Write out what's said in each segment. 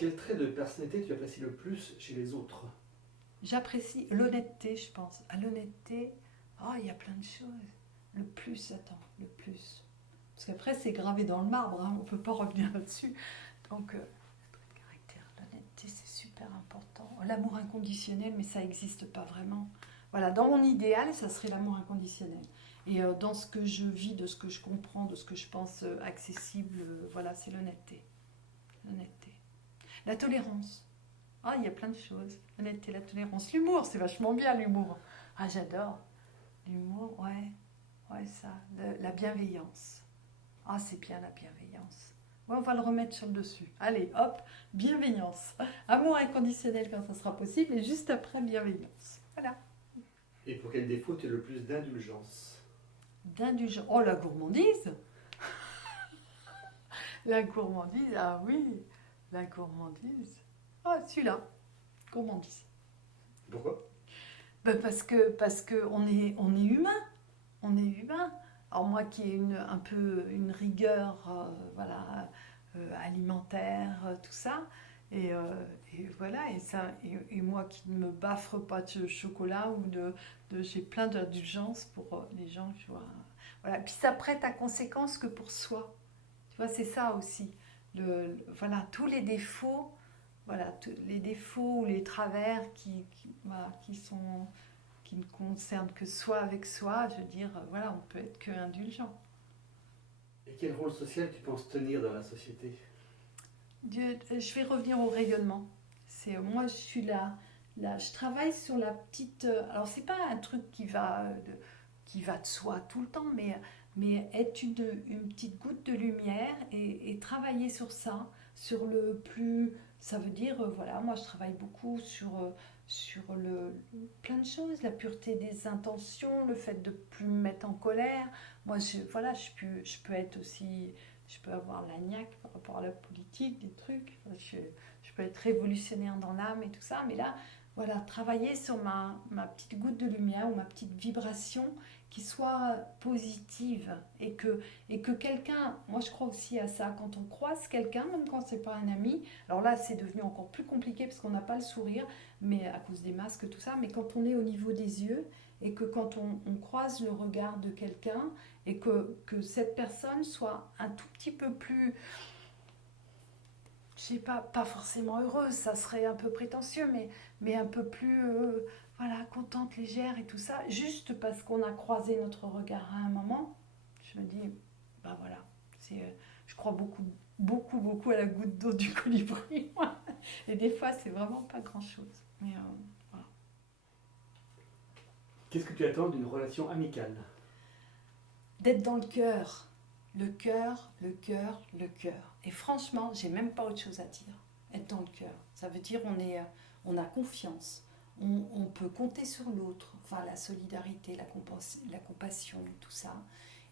Quel trait de personnalité tu apprécies le plus chez les autres? J'apprécie l'honnêteté, je pense. À l'honnêteté, oh, il y a plein de choses. Le plus, attends, le plus. Parce qu'après, c'est gravé dans le marbre, hein, on ne peut pas revenir là-dessus. Donc, le caractère, l'honnêteté, c'est super important. L'amour inconditionnel, mais ça n'existe pas vraiment. Voilà, dans mon idéal, ça serait l'amour inconditionnel. Et dans ce que je vis, de ce que je comprends, de ce que je pense accessible, voilà, c'est l'honnêteté. L'honnêteté. La tolérance. Ah, il y a plein de choses. L'honnêteté, la tolérance. L'humour, c'est vachement bien, l'humour. Ah, j'adore. L'humour, ouais. Ouais, ça. La bienveillance. Ah, c'est bien la bienveillance. Ouais, on va le remettre sur le dessus. Allez, hop, bienveillance. Amour inconditionnel quand ça sera possible, et juste après, bienveillance. Voilà. Et pour quel défaut tu as le plus d'indulgence? D'indulgence. Oh, la gourmandise. La gourmandise, ah oui. La gourmandise. Ah, celui-là. Gourmandise. Pourquoi? Ben parce que on est humain. On est humain. Alors moi qui ai un peu une rigueur voilà, alimentaire, tout ça, et voilà, et moi qui ne me baffre pas de chocolat ou j'ai plein d'indulgence pour les gens, tu vois. Voilà. Puis ça prête à conséquence que pour soi. Tu vois, c'est ça aussi. Voilà, tous les défauts, voilà, les défauts ou les travers voilà, qui ne concerne que soi avec soi, je veux dire, voilà, on peut être que indulgent. Et quel rôle social tu penses tenir dans la société? Je vais revenir au rayonnement. Moi, je suis là, je travaille sur la petite. Alors, c'est pas un truc qui va de soi tout le temps, mais être une petite goutte de lumière et travailler sur ça, sur le plus. Ça veut dire, voilà, moi, je travaille beaucoup sur plein de choses, la pureté des intentions, le fait de plus me mettre en colère. Moi, voilà, je peux être aussi, je peux avoir la niaque par rapport à la politique, des trucs. Je peux être révolutionnaire dans l'âme et tout ça, mais là, voilà, travailler sur ma petite goutte de lumière ou ma petite vibration qui soit positive et que quelqu'un, moi je crois aussi à ça, quand on croise quelqu'un, même quand c'est pas un ami, alors là c'est devenu encore plus compliqué parce qu'on n'a pas le sourire, mais à cause des masques, tout ça, mais quand on est au niveau des yeux et que quand on croise le regard de quelqu'un et que cette personne soit un tout petit peu plus, je sais pas forcément heureuse, ça serait un peu prétentieux, mais un peu plus, voilà, contente, légère et tout ça, juste parce qu'on a croisé notre regard à un moment, je me dis, bah voilà, je crois beaucoup à la goutte d'eau du colibri, et des fois c'est vraiment pas grand-chose, mais voilà. Qu'est-ce que tu attends d'une relation amicale? D'être dans le cœur. Le cœur, le cœur, le cœur. Et franchement, j'ai même pas autre chose à dire. Être dans le cœur. Ça veut dire on a confiance. On peut compter sur l'autre. Enfin, la solidarité, la compassion, tout ça.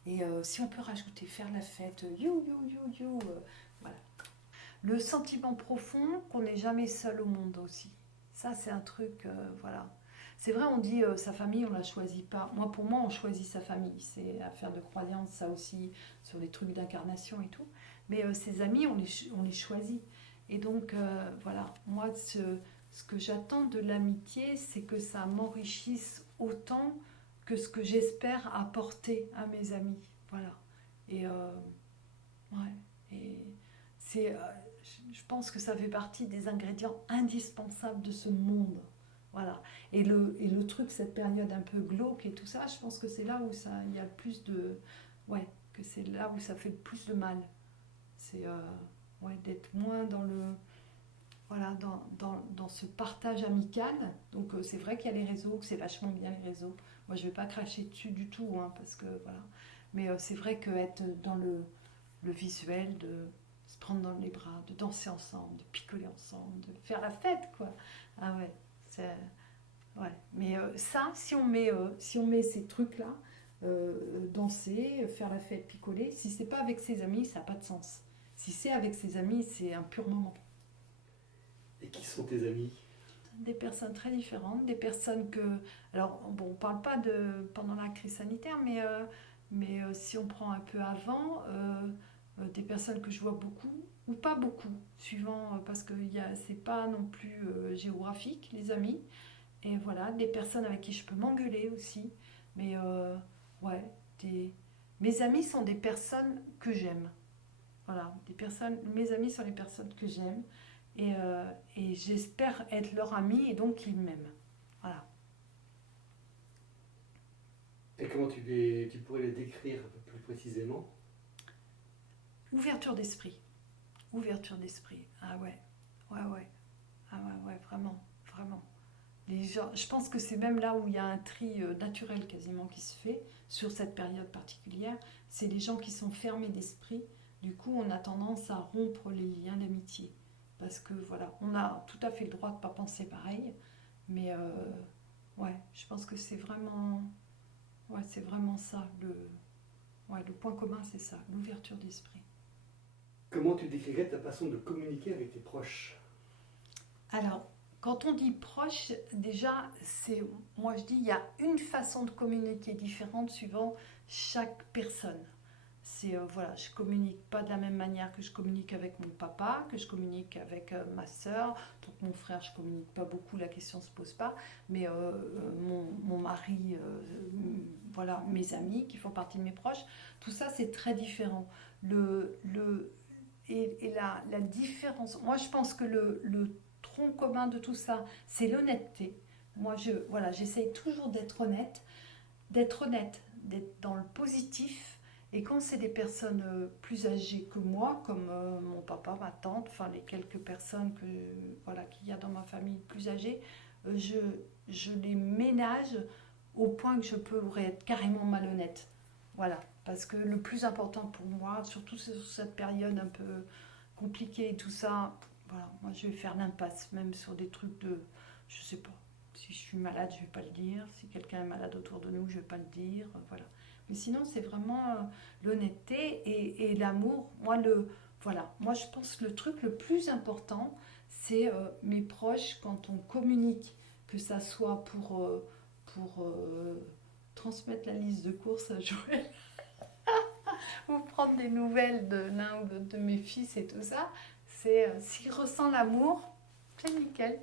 Et si on peut rajouter faire la fête, voilà. Le sentiment profond qu'on n'est jamais seul au monde aussi. Ça, c'est un truc, voilà. C'est vrai, on dit sa famille, on la choisit pas. Moi, pour moi, on choisit sa famille. C'est affaire de croyance, ça aussi, sur les trucs d'incarnation et tout. Mais ses amis, on les choisit. Et donc, voilà, moi, ce que j'attends de l'amitié, c'est que ça m'enrichisse autant que ce que j'espère apporter à mes amis. Voilà. Et, ouais. Et je pense que ça fait partie des ingrédients indispensables de ce monde. Voilà. Et le truc, cette période un peu glauque et tout ça, je pense que c'est là où il y a le plus de. Ouais, que c'est là où ça fait le plus de mal. C'est ouais, d'être moins dans le. Voilà, dans ce partage amical. Donc c'est vrai qu'il y a les réseaux, que c'est vachement bien les réseaux. Moi je ne vais pas cracher dessus du tout, hein, parce que voilà. Mais c'est vrai qu'être dans le visuel, de se prendre dans les bras, de danser ensemble, de picoler ensemble, de faire la fête, quoi. Ah ouais, c'est. Ouais, mais ça, si on met ces trucs-là, danser, faire la fête, picoler, si c'est pas avec ses amis, ça n'a pas de sens. Si c'est avec ses amis, c'est un pur moment. Et qui sont tes amis? Des personnes très différentes, des personnes que... Alors, bon, on ne parle pas de pendant la crise sanitaire, mais si on prend un peu avant, des personnes que je vois beaucoup, ou pas beaucoup, suivant, parce que c'est pas non plus géographique, les amis. Et voilà, des personnes avec qui je peux m'engueuler aussi. Mais ouais, mes amis sont des personnes que j'aime. Voilà, mes amis sont les personnes que j'aime. Et j'espère être leur ami et donc qu'ils m'aiment. Voilà. Et comment tu pourrais les décrire un peu plus précisément? Ouverture d'esprit. Ouverture d'esprit. Ah ouais. Ouais, ouais. Ah ouais, ouais, vraiment. Vraiment. Les gens, je pense que c'est même là où il y a un tri naturel quasiment qui se fait sur cette période particulière. C'est les gens qui sont fermés d'esprit. Du coup, on a tendance à rompre les liens d'amitié. Parce que voilà, on a tout à fait le droit de ne pas penser pareil. Mais ouais, je pense que c'est vraiment ça. Ouais, le point commun, c'est ça, l'ouverture d'esprit. Comment tu décrirais ta façon de communiquer avec tes proches? Alors, quand on dit proche, déjà, moi je dis, il y a une façon de communiquer différente suivant chaque personne. Voilà, je communique pas de la même manière que je communique avec mon papa, que je communique avec ma soeur. Donc mon frère, je communique pas beaucoup, la question se pose pas. Mais mon mari, voilà, mes amis qui font partie de mes proches, tout ça c'est très différent. La différence, moi je pense que le tronc commun de tout ça, c'est l'honnêteté. Moi, voilà, j'essaye toujours d'être honnête, d'être dans le positif. Et quand c'est des personnes plus âgées que moi, comme mon papa, ma tante, enfin les quelques personnes voilà, qu'il y a dans ma famille plus âgées, je les ménage au point que je pourrais être carrément malhonnête. Voilà, parce que le plus important pour moi, surtout sur cette période un peu compliquée et tout ça, voilà, moi je vais faire l'impasse, même sur des trucs je sais pas. Si je suis malade, je vais pas le dire. Si quelqu'un est malade autour de nous, je vais pas le dire. Voilà. Mais sinon, c'est vraiment l'honnêteté et l'amour. Voilà. Moi, je pense que le truc le plus important, c'est mes proches quand on communique, que ça soit pour transmettre la liste de courses à Joël ou prendre des nouvelles de l'un ou de mes fils et tout ça. S'il ressent l'amour, c'est nickel.